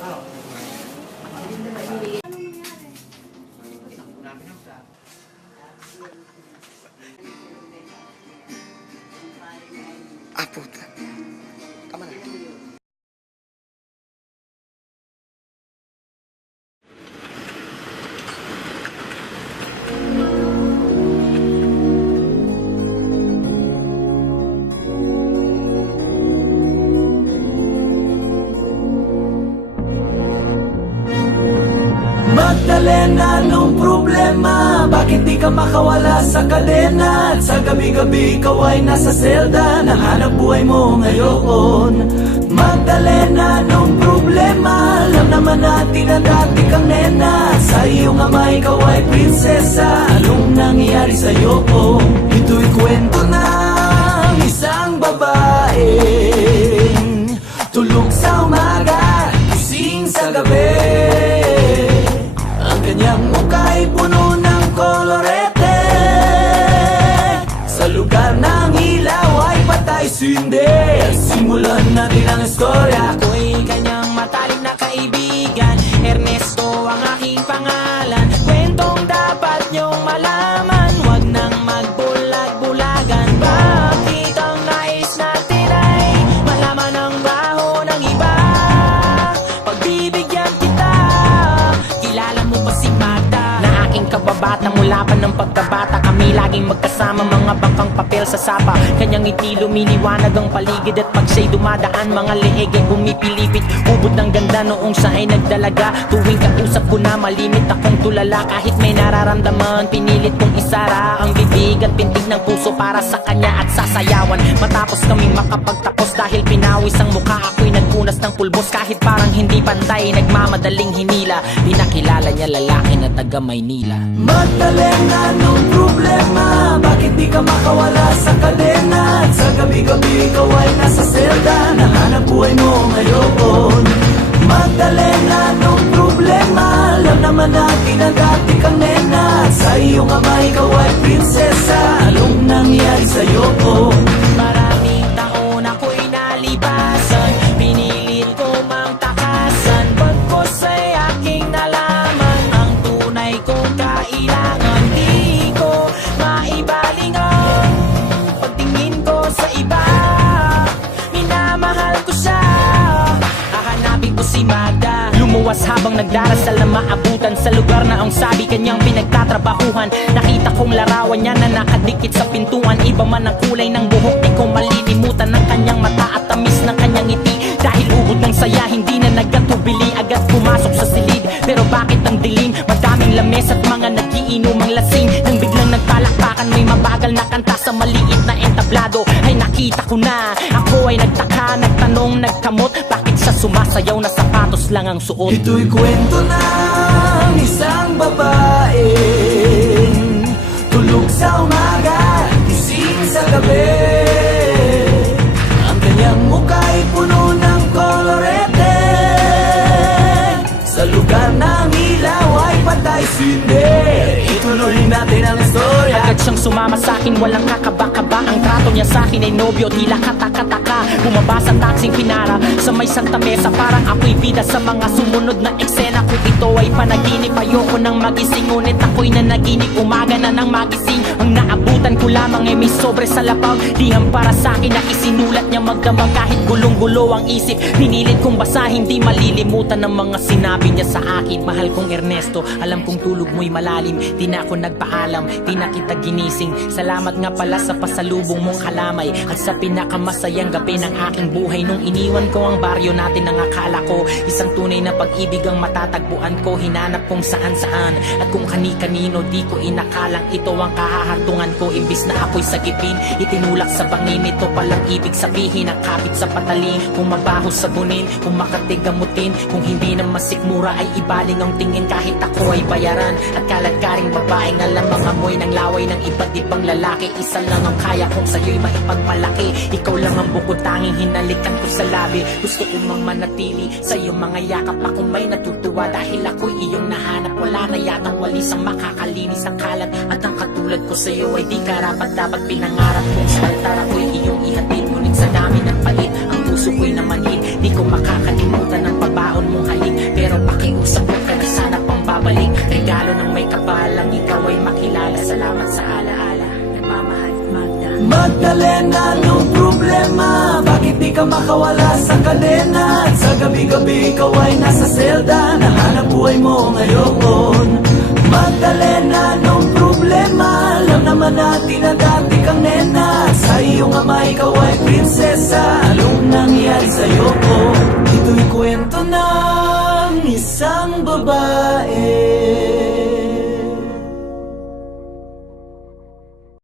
Ah, puta. Tama na. Magdalena, anong problema? Bakit di ka makawala sa kadena? At sa gabi-gabi ikaw ay nasa selda, nahanap buhay mo ngayon. Magdalena, anong problema? Alam naman natin na dati kang nena. Sa iyong ama ikaw ay prinsesa. Anong nangyari sa'yo? Ito'y kwento ng isang babaeng tulog sa umaga, gising sa gabi. Kanyang muka'y puno ng kolorete. Sa lugar ng ilaw ay patay sindi. Simulan natin ang istorya. Ako'y kanyang matalik na kaibigan, Ernesto ang aking pangalan. Kwentong dapat niyong malaman, wag nang magbulag-bulagan. Bakit ang nais natin ay malaman ang baho ng iba? Pagbibigyan kita, kilala mo ba si Magda? Na aking kababata mula pa ng pagkabata. Kami laging magkasama, mga bangkang papel sa sapa. Kanyang ngiti lumiliwanag ang paligid. At pag siya'y dumadaan, mga leeg ay bumipilipit. Ubod ng ganda noong siya ay nagdalaga. Tuwing kausap ko na malimit akong tulala. Kahit may nararamdaman, pinilit kong isara ang bibig at pintig ng puso para sa kanya at sasayawan. Matapos kaming makapagtapos, dahil pinawis ang mukha, ako'y nagpunas ng pulbos. Kahit parang hindi pantay, nagmamadaling hinila. Pinakilala niya lalaki na taga Maynila. Magdalena, anong problema? Bakit di ka makawala sa kadena? At sa gabi-gabi ikaw ay nasa selda, nahanap buhay mo ngayon. Magdalena, anong problema? Alam naman natin na dati kang nena. At sa iyong ama ikaw ay prinsesa. Anong nangyari sa'yo? Maraming taon ako'y nalipasan, pinilit ko mang takasan. Pagkos ay aking nalaman ang tunay kong kailangan. Di ko maibaling ang pagtingin ko sa iba. Minamahal ko siya, hahanapin ko si Magda. Lumuwas habang nagdarasal na maabutan sa lugar na ang sabi kanyang pinagtatrabahuhan. Nakita kong larawan niya na nakadikit sa pintuan. Iba man ang kulay ng buhok, di ko malilimutan ng kanyang mata at tamis ng kanyang ngiti. Dahil ubod ng saya, hindi na nagkatubili, agad pumasok sa silid. Pero bakit ang dilim? Madaming lames at mga nagiinumang lasing. Nang biglang nagpalakpakan, may mabagal na kanta sa maliit na entablado. Ay nakita ko na, ako ay nagtaka, nagtanong, nagkamot. Bakit siya sumasayaw na sapatos lang ang suot? Ito'y kwento ng isang babaeng tulog sa umaga, gising sa gabi. Ang kanyang muka'y puno ng kolorete. Sa lugar ng ilaw ay patay sindi. Ituloy natin ang istorya. Agad siyang sumama sa'kin, walang kakaba-kaba. Ang trato niya sa'kin ay nobyo, tila kataka-taka. Bumaba sa taksing pinara sa may Santa Mesa, parang ako'y bida sa mga sumunod na eksena. Kung ito ay panaginip, ayoko nang magising. Ngunit ako'y nanaginip, umaga na nang magising. Ang naabutan ko lamang ay may sobre sa labaw, liham para sa'kin na isinulat niya magdamag. Kahit gulong-gulo ang isip, pinilit kong basahin, di malilimutan ng mga sinabi niya sa akin. Mahal kong Ernesto, alam kong tulog mo'y malalim. Di na ako nagpaalam, di na kita ginising. Salamat nga pala sa pasalubong mong kalamay at sa pinakamasayang gabi ng aking buhay. Nung iniwan ko ang baryo natin, ang akala ko isang tunay na pag-ibig ang matatagpuan ko. Hinanap kong saan-saan at kung kani-kanino, di ko inakalang ito ang kahahantungan ko. Imbis na ako'y sagipin, itinulak sa bangin. Ito palang ibig sabihin, ang kapit sa patalim. Kung mabaho sabunin, kung makatigamutin, kung hindi na masikmura ay ibaling ang tingin. Kahit ako ay bayaran at kaladkaring babaeng alam ang amoy ng laway ng iba't ibang lalaki. Isa lang ang kaya kong sa'yo'y maipagmalaki. Ikaw lang ang bukod tanging hinalikan ko sa labi. Gusto ko mang manatili sa iyong mga yakap. Ako may natutuwa dahil ako'y iyong nahanap. Wala na yatang walis ang makakalinis ang kalat. At ang katulad ko sa'yo ay di karapat dapat pinangarap kong sa altar ako'y iyong ihatid. Ngunit sa dami ng palit, ang puso ko'y namanhid. Di ko makakalimutan ang pagbaon mong halik ka makawala sa kadena At sa gabi-gabi ikaw ay nasa selda Nahanap buhay mo ngayon Magdalena, anong problema? Alam naman natin na dati kang nena At sa iyong ama ikaw ay prinsesa Anong nangyari sa'yo? Ito'y kwento ng isang babae